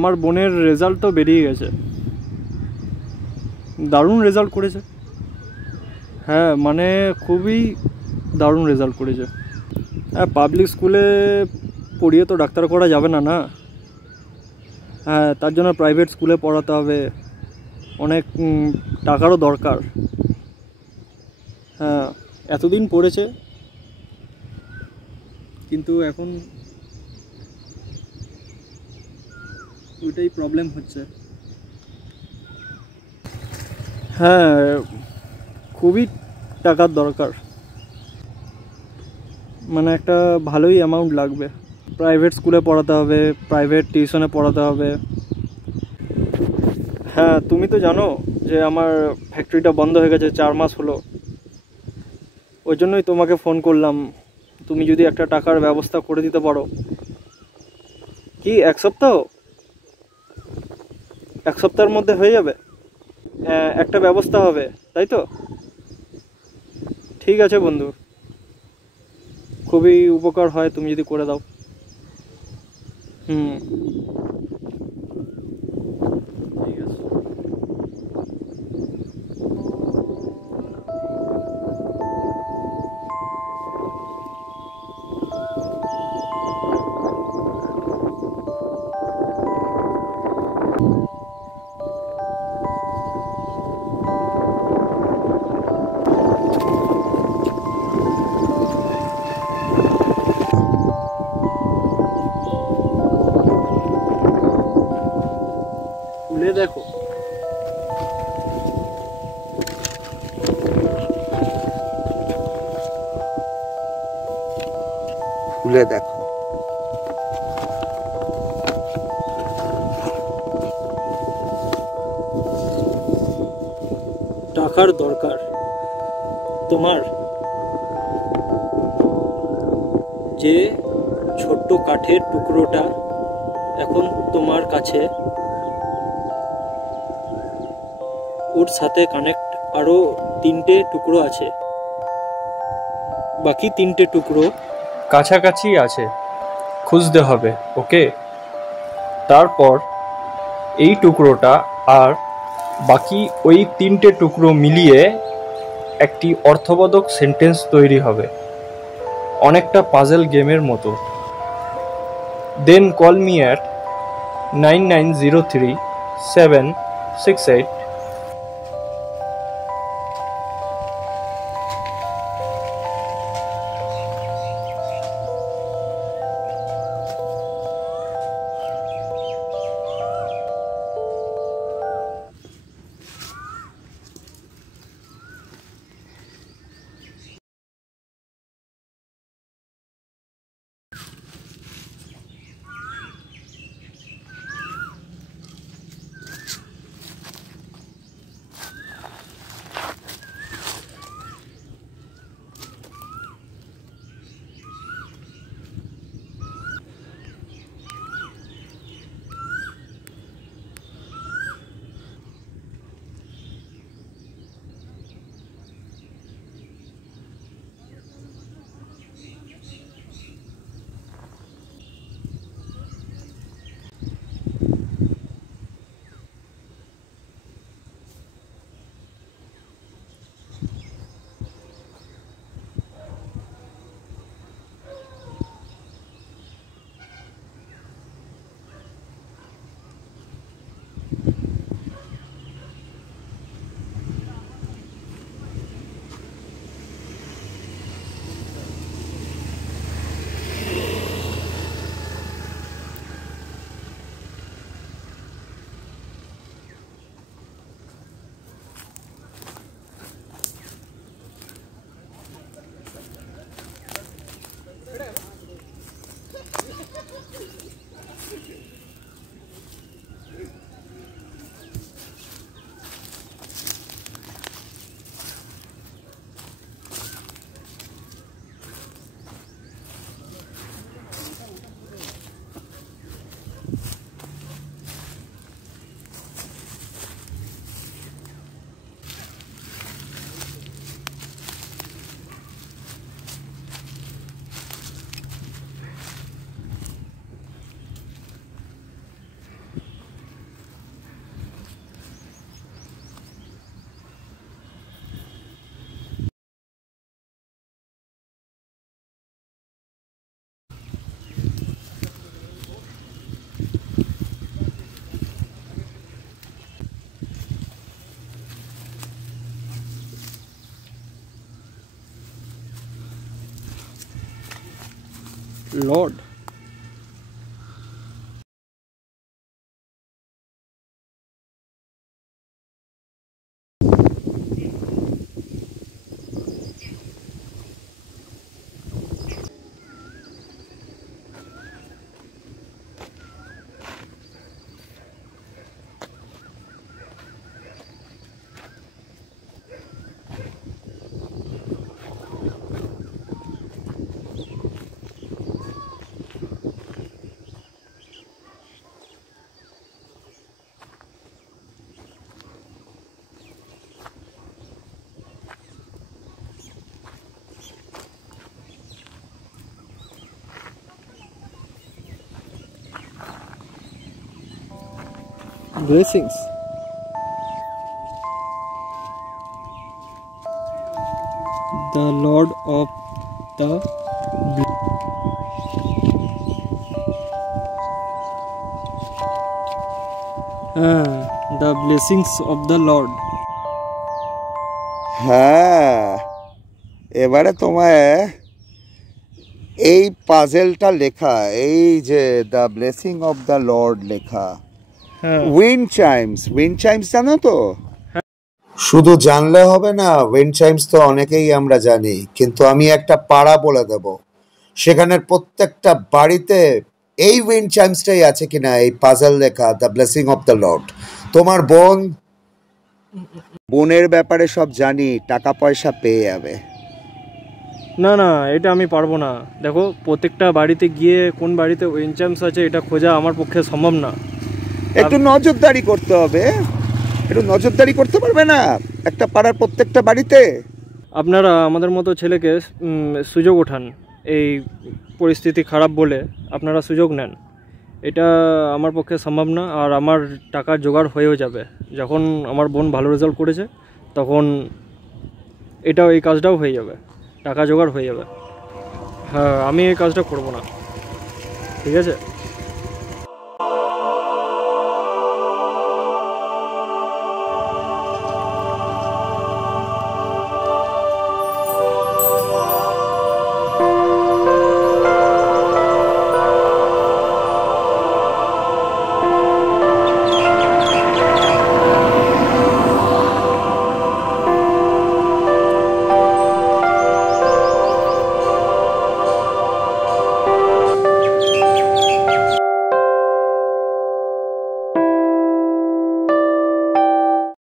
আমার বোনের রেজাল্ট তো বেরিয়ে গেছে, দারুণ রেজাল্ট করেছে। হ্যাঁ মানে খুবই দারুণ রেজাল্ট করেছে। হ্যাঁ পাবলিক স্কুলে পড়িয়ে তো ডাক্তার করা যাবে না না। হ্যাঁ তার জন্য প্রাইভেট স্কুলে পড়াতে হবে, অনেক টাকারও দরকার। হ্যাঁ এতদিন পড়েছে কিন্তু এখন ওইটাই প্রবলেম হচ্ছে। হ্যাঁ খুবই টাকার দরকার, মানে একটা ভালোই অ্যামাউন্ট লাগবে। প্রাইভেট স্কুলে পড়াতে হবে, প্রাইভেট টিউশনে পড়াতে হবে। হ্যাঁ তুমি তো জানো যে আমার ফ্যাক্টরিটা বন্ধ হয়ে গেছে, 4 মাস হলো। ওই জন্যই তোমাকে ফোন করলাম, তুমি যদি একটা টাকার ব্যবস্থা করে দিতে পারো। কি 1 সপ্তাহ? 1 সপ্তাহের মধ্যে হয়ে যাবে? একটা ব্যবস্থা হবে তাই তো? ঠিক আছে বন্ধু, খুবই উপকার হয় তুমি যদি করে দাও। হুম ঠিক আছে। খুলে দেখো। খুলে দেখো। টাকার দরকার তোমার, যে ছোট্ট কাঠের টুকরোটা এখন তোমার কাছে, ওর সাথে কানেক্ট আরো 3টে টুকরো আছে। বাকি 3টে টুকরো কাছাকাছি আছে, খুঁজতে হবে। ওকে, তারপর এই টুকরোটা আর বাকি ওই 3টে টুকরো মিলিয়ে একটি অর্থবোধক সেন্টেন্স তৈরি হবে, অনেকটা পাজল গেমের মতো। Then call me at 9903-768। Lord. Blessings. The Lord of the the blessings of the Lord. হ্যাঁ, এবারে তোমায় এই পাজেলটা লেখা, এই যে the blessing of the Lord লেখা, উইন্ড চাইমস জানো তো? শুধু জানলে হবে না, উইন্ড চাইমস তো অনেকেই আমরা জানি, কিন্তু আমি একটা পাড়া বলে দেব, সেখানের প্রত্যেকটা বাড়িতে এই উইন্ড চাইমসটাই আছে কিনা, এই পাজেল লেখা the blessing of the Lord. তোমার বোনের ব্যাপারে সব জানি, টাকা পয়সা পেয়ে যাবে। না না, এটা আমি পারবো না। দেখো, প্রত্যেকটা বাড়িতে গিয়ে কোন বাড়িতে উইন্ড চাইমস আছে এটা খোঁজা আমার পক্ষে সম্ভব না। একটু নজরদারি করতে হবে, একটু নজরদারি করতে পারবে না একটা পাড়ার প্রত্যেকটা বাড়িতে? আপনারা আমাদের মতো ছেলেকে সুযোগ ওঠান, এই পরিস্থিতি খারাপ বলে আপনারা সুযোগ নেন। এটা আমার পক্ষে সম্ভব না। আর আমার টাকার জোগাড় হয়েও যাবে, যখন আমার বোন ভালো রেজাল্ট করেছে তখন এই কাজটাও হয়ে যাবে, টাকা জোগাড় হয়ে যাবে। হ্যাঁ, আমি এই কাজটা করব না, ঠিক আছে?